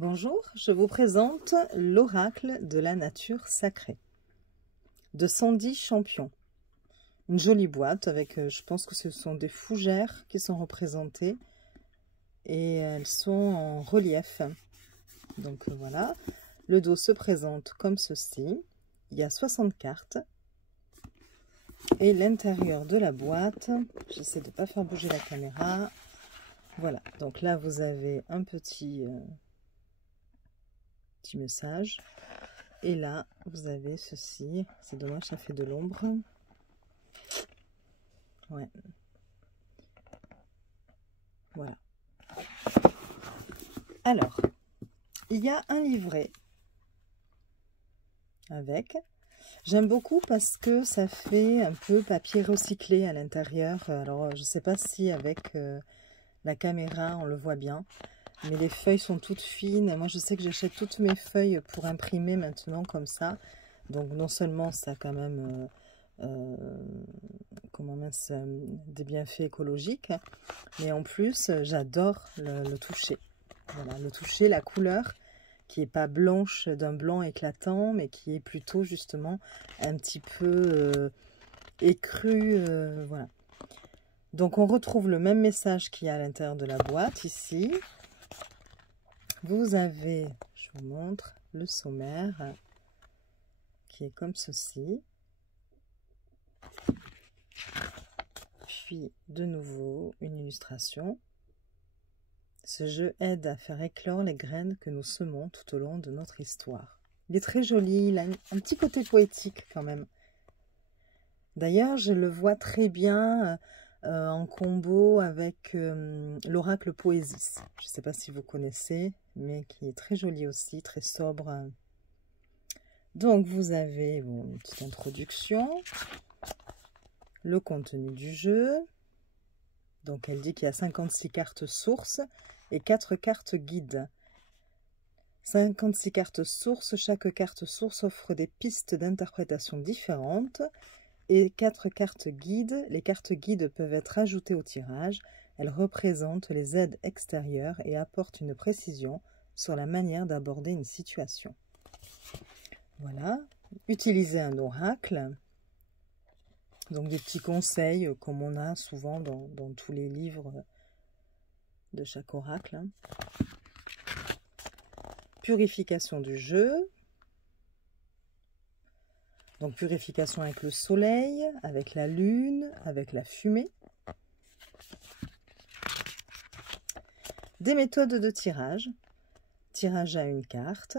Bonjour, je vous présente l'oracle de la nature sacrée de Sandy Champion. Une jolie boîte avec, je pense que ce sont des fougères qui sont représentées et elles sont en relief. Donc voilà, le dos se présente comme ceci. Il y a 60 cartes et l'intérieur de la boîte, j'essaie de ne pas faire bouger la caméra. Voilà, donc là vous avez un petit message. Et là, vous avez ceci. C'est dommage, ça fait de l'ombre. Ouais. Voilà. Alors, il y a un livret avec. J'aime beaucoup parce que ça fait un peu papier recyclé à l'intérieur. Alors, je ne sais pas si avec la caméra, on le voit bien. Mais les feuilles sont toutes fines. Moi, je sais que j'achète toutes mes feuilles pour imprimer maintenant comme ça. Donc, non seulement ça a quand même des bienfaits écologiques, mais en plus, j'adore le toucher. Voilà, le toucher, la couleur qui n'est pas blanche d'un blanc éclatant, mais qui est plutôt justement un petit peu écru. Voilà. Donc, on retrouve le même message qu'il y a à l'intérieur de la boîte ici. Vous avez, je vous montre, le sommaire qui est comme ceci. Puis, de nouveau, une illustration. Ce jeu aide à faire éclore les graines que nous semons tout au long de notre histoire. Il est très joli, il a un petit côté poétique quand même. D'ailleurs, je le vois très bien en combo avec l'oracle Poésis. Je ne sais pas si vous connaissez, mais qui est très joli aussi, très sobre. Donc, vous avez une petite introduction, le contenu du jeu. Donc, elle dit qu'il y a 56 cartes sources et 4 cartes guides. 56 cartes sources, chaque carte source offre des pistes d'interprétation différentes. Et 4 cartes guides. Les cartes guides peuvent être ajoutées au tirage. Elles représentent les aides extérieures et apportent une précision sur la manière d'aborder une situation. Voilà. Utilisez un oracle. Donc des petits conseils comme on a souvent dans tous les livres de chaque oracle. Purification du jeu. Donc, purification avec le soleil, avec la lune, avec la fumée. Des méthodes de tirage. Tirage à une carte.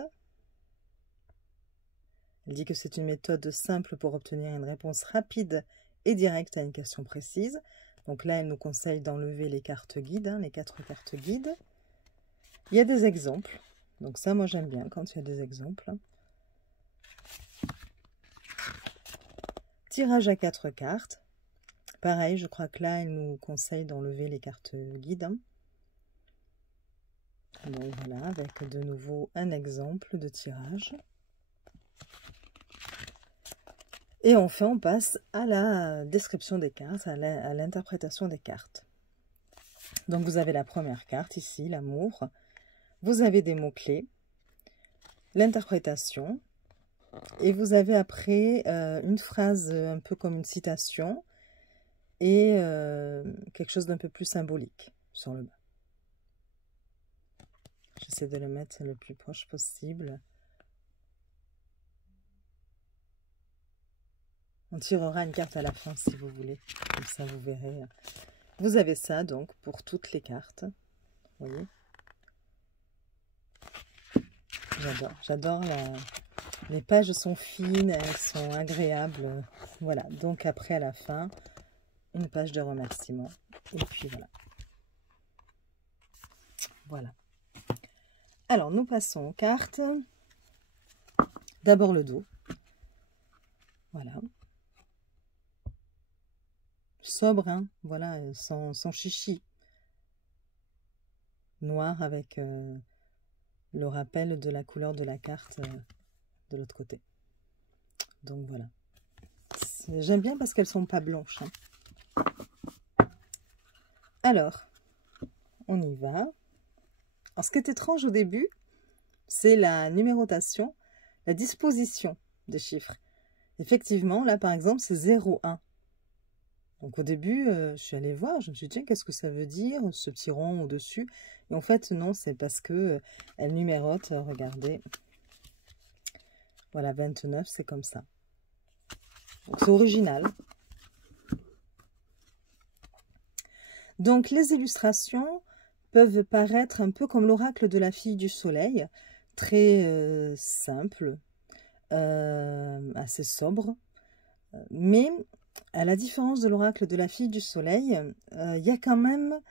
Elle dit que c'est une méthode simple pour obtenir une réponse rapide et directe à une question précise. Donc là, elle nous conseille d'enlever les cartes guides, les 4 cartes guides. Il y a des exemples. Donc ça, moi, j'aime bien quand il y a des exemples. Tirage à 4 cartes. Pareil, je crois que là, il nous conseille d'enlever les cartes guides. Donc voilà, avec de nouveau un exemple de tirage. Et enfin, on passe à la description des cartes, à l'interprétation des cartes. Donc vous avez la première carte ici, l'amour. Vous avez des mots-clés, l'interprétation. Et vous avez après une phrase un peu comme une citation et quelque chose d'un peu plus symbolique sur le bas. J'essaie de le mettre le plus proche possible. On tirera une carte à la fin si vous voulez. Comme ça, vous verrez. Vous avez ça donc pour toutes les cartes. Vous voyez? J'adore les pages sont fines, elles sont agréables. Voilà, donc après à la fin, une page de remerciement. Et puis voilà. Voilà. Alors, nous passons aux cartes. D'abord le dos. Voilà. Sobre, hein, voilà, sans chichi. Noir avec le rappel de la couleur de la carte de l'autre côté. Donc voilà. J'aime bien parce qu'elles ne sont pas blanches. Hein. Alors, on y va. Alors, ce qui est étrange au début, c'est la numérotation, la disposition des chiffres. Effectivement, là par exemple, c'est 0,1. Donc au début, je suis allée voir, je me suis dit, tiens, qu'est-ce que ça veut dire, ce petit rond au-dessus? Et en fait, non, c'est parce que elle numérote, regardez. Voilà, 29, c'est comme ça. Donc c'est original. Donc les illustrations peuvent paraître un peu comme l'oracle de la fille du soleil, très simple, assez sobre, mais à la différence de l'oracle de la fille du soleil, il y a quand même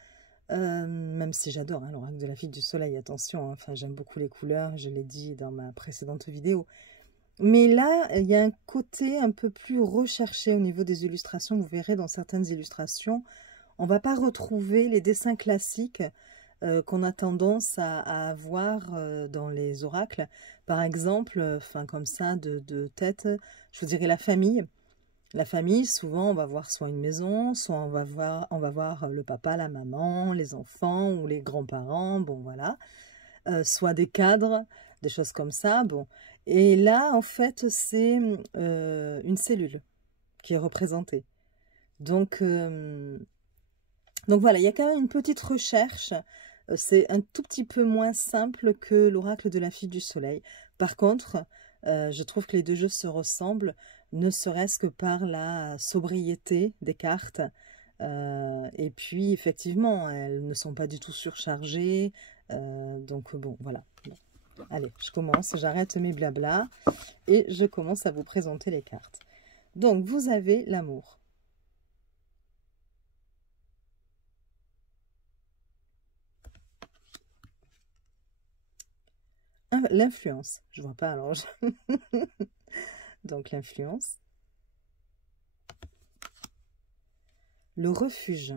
si j'adore hein, l'oracle de la fille du soleil, attention, hein, enfin j'aime beaucoup les couleurs, je l'ai dit dans ma précédente vidéo, mais là il y a un côté un peu plus recherché au niveau des illustrations. Vous verrez dans certaines illustrations, on ne va pas retrouver les dessins classiques qu'on a tendance à avoir dans les oracles. Par exemple, comme ça, de tête, je vous dirais la famille. La famille, souvent, on va voir soit une maison, soit on va voir le papa, la maman, les enfants ou les grands-parents, bon voilà. Soit des cadres, des choses comme ça, bon. Et là, en fait, c'est une cellule qui est représentée. Donc voilà, il y a quand même une petite recherche. C'est un tout petit peu moins simple que l'oracle de la fille du soleil. Par contre, je trouve que les deux jeux se ressemblent, ne serait-ce que par la sobriété des cartes. Et puis, effectivement, elles ne sont pas du tout surchargées. Donc, bon, voilà. Bon. Allez, je commence, j'arrête mes blablas et je commence à vous présenter les cartes. Donc, vous avez l'amour. L'influence, je vois pas alors. Donc l'influence. Le refuge.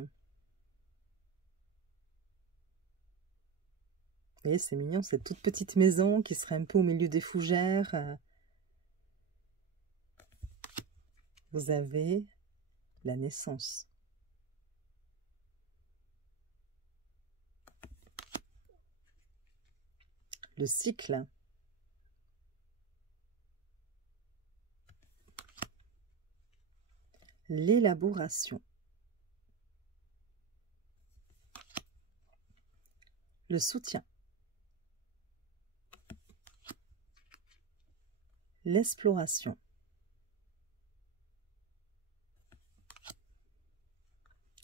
Vous voyez, c'est mignon, cette toute petite maison qui serait un peu au milieu des fougères. Vous avez la naissance. Le cycle. L'élaboration. Le soutien. L'exploration.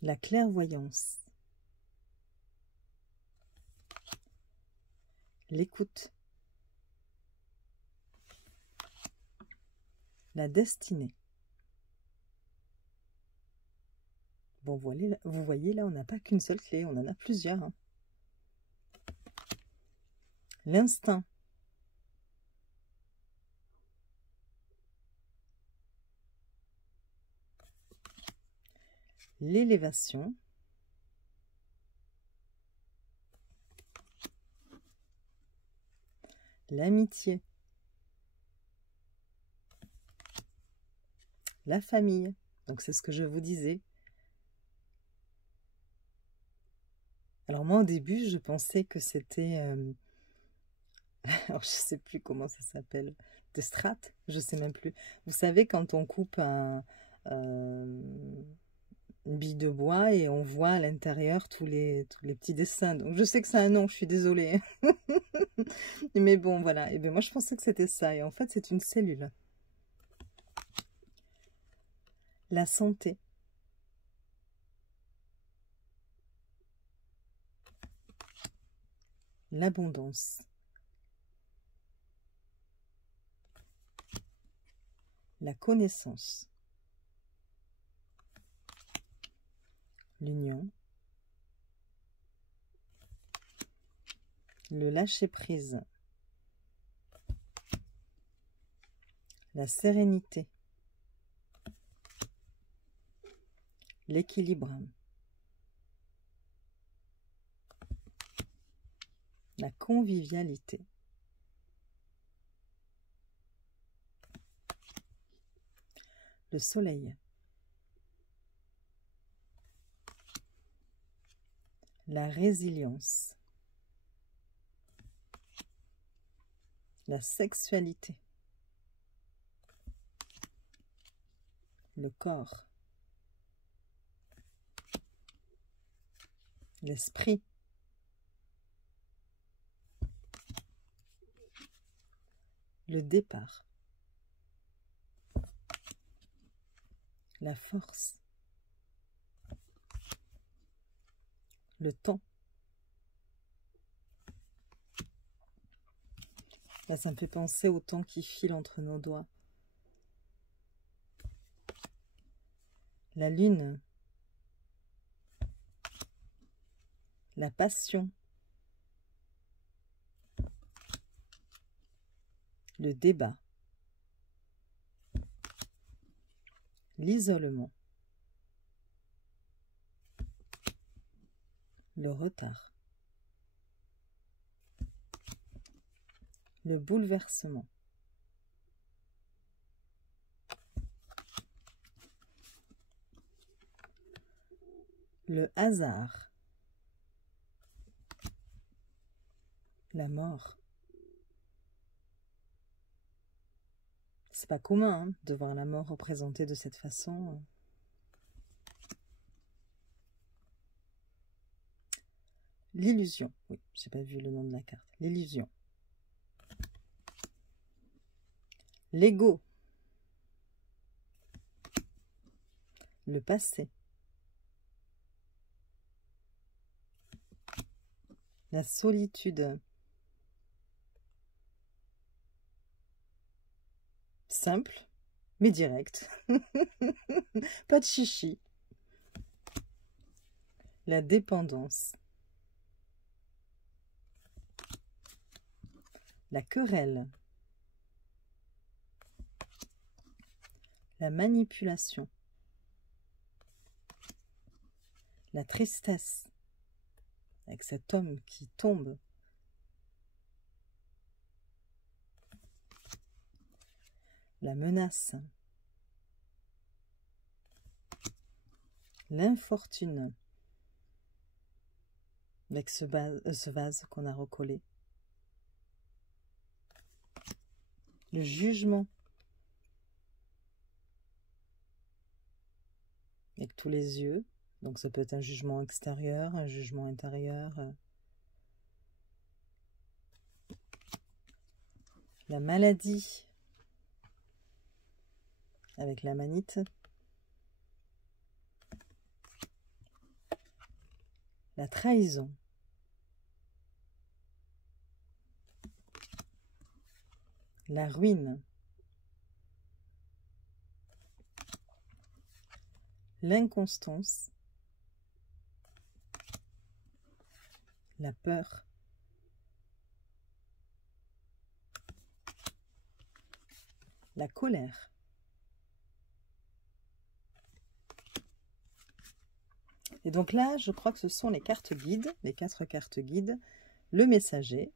La clairvoyance. L'écoute. La destinée. Bon, vous voyez, là, on n'a pas qu'une seule clé, on en a plusieurs. Hein. L'instinct. L'élévation. L'amitié. La famille. Donc, c'est ce que je vous disais. Alors, moi, au début, je pensais que c'était... alors, je sais plus comment ça s'appelle. Des strates, je sais même plus. Vous savez, quand on coupe une bille de bois et on voit à l'intérieur tous les petits dessins. Donc, je sais que c'est un nom, je suis désolée. Mais bon, voilà. Et bien, moi, je pensais que c'était ça. Et en fait, c'est une cellule. La santé. L'abondance. La connaissance. L'union. Le lâcher-prise. La sérénité. L'équilibre. La convivialité. Le soleil. La résilience. la sexualité, le corps, l'esprit, le départ, la force, le temps. Là, ça me fait penser au temps qui file entre nos doigts. La lune, la passion, le débat, l'isolement, le retard, le bouleversement, le hasard, la mort. C'est pas commun hein, de voir la mort représentée de cette façon. L'illusion. Oui, j'ai pas vu le nom de la carte. L'illusion. L'ego. Le passé. La solitude. Simple, mais direct. Pas de chichi. La dépendance. La querelle. La manipulation. La tristesse. Avec cet homme qui tombe. La menace. L'infortune. Avec ce vase qu'on a recollé. Le jugement. Avec tous les yeux. Donc ça peut être un jugement extérieur, un jugement intérieur. La maladie. Avec la manite. La trahison. La ruine. L'inconstance. La peur. La colère. Et donc là, je crois que ce sont les cartes guides, les 4 cartes guides. Le messager,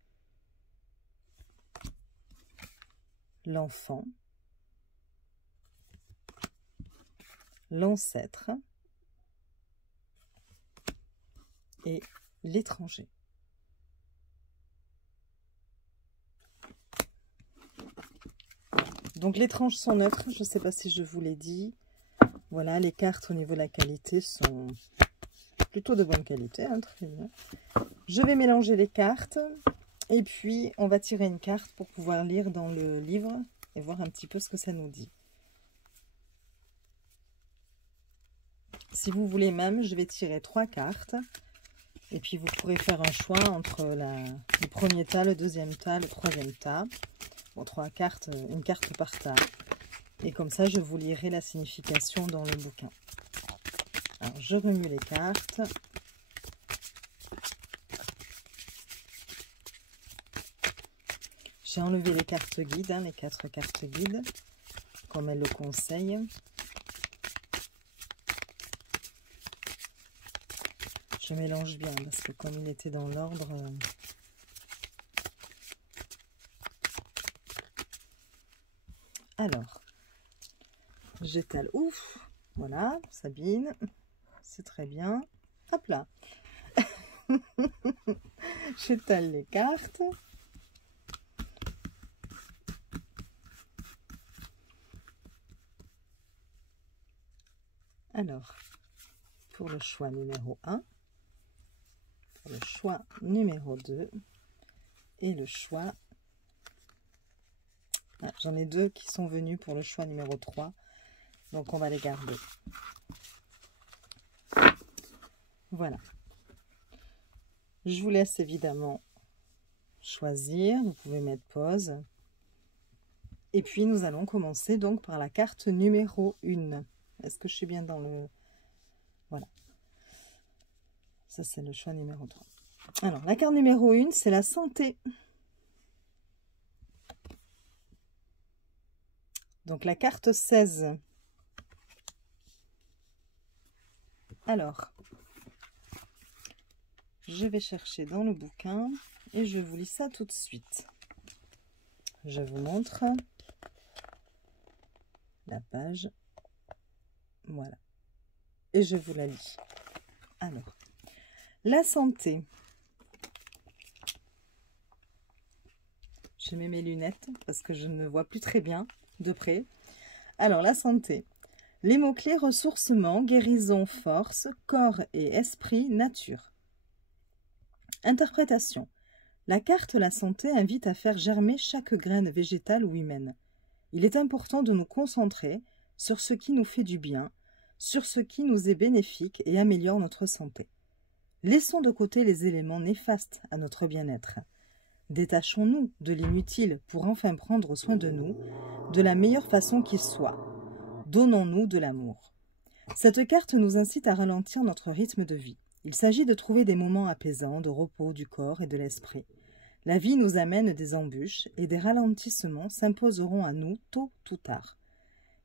l'enfant, l'ancêtre et l'étranger. Donc les tranches sont neutres, je ne sais pas si je vous l'ai dit. Voilà, les cartes au niveau de la qualité sont plutôt de bonne qualité, hein, très bien. Je vais mélanger les cartes et puis on va tirer une carte pour pouvoir lire dans le livre et voir un petit peu ce que ça nous dit. Si vous voulez même, je vais tirer 3 cartes et puis vous pourrez faire un choix entre le premier tas, le deuxième tas, le troisième tas. Bon, 3 cartes, une carte par tas. Et comme ça, je vous lirai la signification dans le bouquin. Alors, je remue les cartes. J'ai enlevé les cartes guides, hein, les 4 cartes guides, comme elles le conseillent. Je mélange bien, parce que comme il était dans l'ordre... Alors, j'étale, ouf, voilà, Sabine, c'est très bien. Hop là, j'étale les cartes. Alors, pour le choix numéro 1, pour le choix numéro 2 et le choix... Ah, j'en ai 2 qui sont venus pour le choix numéro 3, donc on va les garder. Voilà. Je vous laisse évidemment choisir, vous pouvez mettre pause. Et puis nous allons commencer donc par la carte numéro 1. Est-ce que je suis bien dans le... Voilà. Ça c'est le choix numéro 3. Alors la carte numéro 1, c'est la santé. Donc la carte 16. Alors, je vais chercher dans le bouquin et je vous lis ça tout de suite. Je vous montre la page. Voilà. Et je vous la lis. Alors, la santé. Je mets mes lunettes parce que je ne vois plus très bien de près. Alors, la santé. Les mots-clés ressourcement, guérison, force, corps et esprit, nature. Interprétation. La carte La santé invite à faire germer chaque graine végétale ou humaine. Il est important de nous concentrer sur ce qui nous fait du bien, sur ce qui nous est bénéfique et améliore notre santé. Laissons de côté les éléments néfastes à notre bien-être. Détachons-nous de l'inutile pour enfin prendre soin de nous de la meilleure façon qui soit. Donnons-nous de l'amour. Cette carte nous incite à ralentir notre rythme de vie. Il s'agit de trouver des moments apaisants de repos du corps et de l'esprit. La vie nous amène des embûches et des ralentissements s'imposeront à nous tôt ou tard.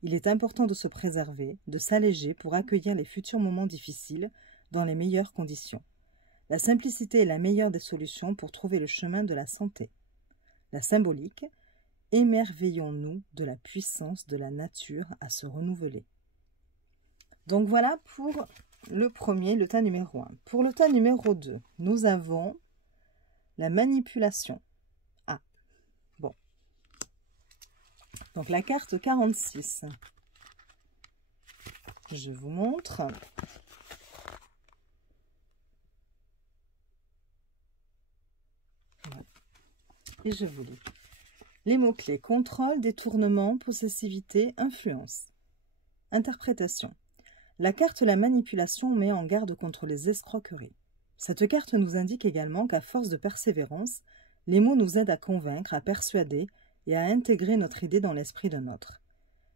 Il est important de se préserver, de s'alléger pour accueillir les futurs moments difficiles dans les meilleures conditions. La simplicité est la meilleure des solutions pour trouver le chemin de la santé. La symbolique, émerveillons-nous de la puissance de la nature à se renouveler. Donc voilà pour le premier, le tas numéro 1. Pour le tas numéro 2, nous avons la manipulation. Ah, bon. Donc la carte 46. Je vous montre. Voilà. Et je vous lis. Les mots-clés: contrôle, détournement, possessivité, influence. Interprétation. La carte La manipulation met en garde contre les escroqueries. Cette carte nous indique également qu'à force de persévérance, les mots nous aident à convaincre, à persuader et à intégrer notre idée dans l'esprit d'un autre.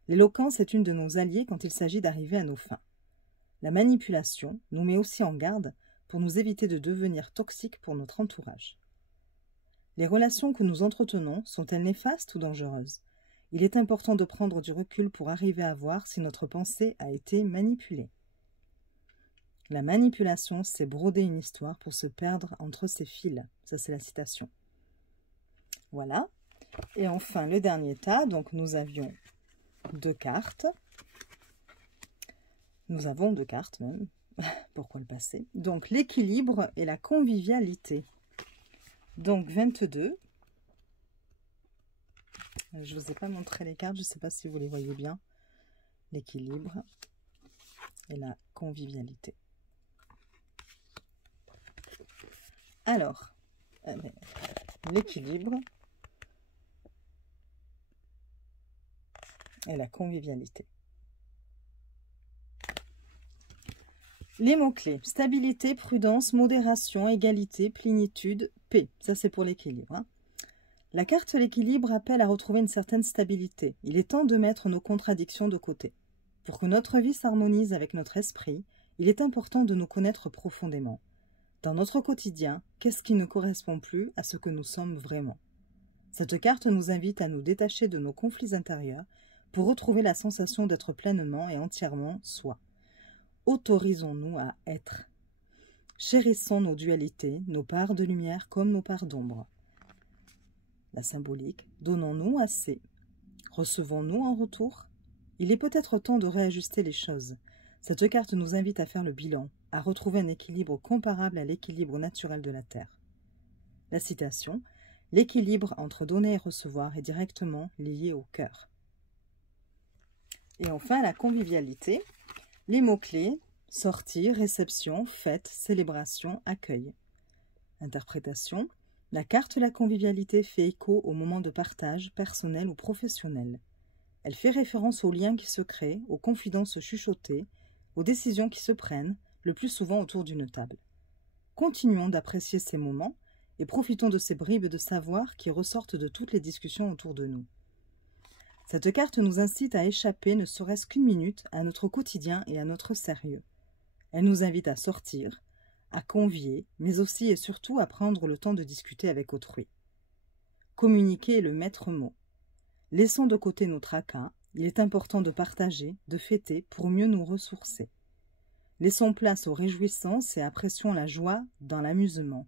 L'éloquence est une de nos alliés quand il s'agit d'arriver à nos fins. La manipulation nous met aussi en garde pour nous éviter de devenir toxiques pour notre entourage. Les relations que nous entretenons sont-elles néfastes ou dangereuses? Il est important de prendre du recul pour arriver à voir si notre pensée a été manipulée. La manipulation, c'est broder une histoire pour se perdre entre ses fils. Ça, c'est la citation. Voilà. Et enfin, le dernier tas. Donc, nous avions 2 cartes. Nous avons 2 cartes même. Pourquoi le passer? Donc, l'équilibre et la convivialité. Donc, 22. Je ne vous ai pas montré les cartes. Je ne sais pas si vous les voyez bien. L'équilibre et la convivialité. Alors, l'équilibre et la convivialité. Les mots-clés: stabilité, prudence, modération, égalité, plénitude, paix. Ça, c'est pour l'équilibre. Hein. La carte l'équilibre appelle à retrouver une certaine stabilité. Il est temps de mettre nos contradictions de côté. Pour que notre vie s'harmonise avec notre esprit, il est important de nous connaître profondément. Dans notre quotidien, qu'est-ce qui ne correspond plus à ce que nous sommes vraiment? Cette carte nous invite à nous détacher de nos conflits intérieurs pour retrouver la sensation d'être pleinement et entièrement soi. Autorisons-nous à être. Chérissons nos dualités, nos parts de lumière comme nos parts d'ombre. La symbolique, donnons-nous assez. Recevons-nous en retour? Il est peut-être temps de réajuster les choses. Cette carte nous invite à faire le bilan, à retrouver un équilibre comparable à l'équilibre naturel de la Terre. La citation: l'équilibre entre donner et recevoir est directement lié au cœur. Et enfin, la convivialité. Les mots-clés, sortie, réception, fête, célébration, accueil. Interprétation, la carte de la convivialité fait écho au moment de partage personnel ou professionnel. Elle fait référence aux liens qui se créent, aux confidences chuchotées, aux décisions qui se prennent, le plus souvent autour d'une table. Continuons d'apprécier ces moments et profitons de ces bribes de savoir qui ressortent de toutes les discussions autour de nous. Cette carte nous incite à échapper, ne serait-ce qu'une minute, à notre quotidien et à notre sérieux. Elle nous invite à sortir, à convier, mais aussi et surtout à prendre le temps de discuter avec autrui. Communiquer est le maître mot. Laissons de côté nos tracas, il est important de partager, de fêter pour mieux nous ressourcer. Laissons place aux réjouissances et apprécions la joie dans l'amusement.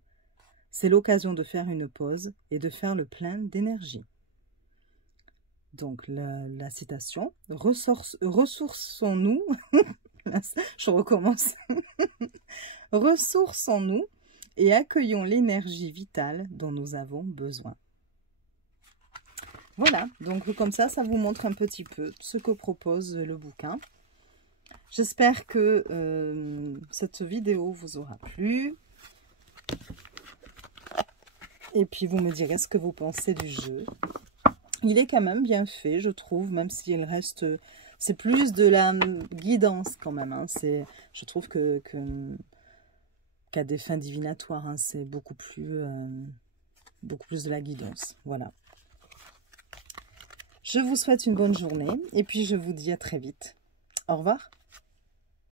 C'est l'occasion de faire une pause et de faire le plein d'énergie. Donc la citation, ressourçons-nous, je recommence, ressourçons-nous et accueillons l'énergie vitale dont nous avons besoin. Voilà, donc comme ça vous montre un petit peu ce que propose le bouquin. J'espère que cette vidéo vous aura plu. Et puis vous me direz ce que vous pensez du jeu. Il est quand même bien fait, je trouve, même s'il reste... C'est plus de la guidance quand même. Hein. Je trouve qu'à des fins divinatoires, hein, c'est beaucoup plus de la guidance. Voilà. Je vous souhaite une bonne journée et puis je vous dis à très vite. Au revoir.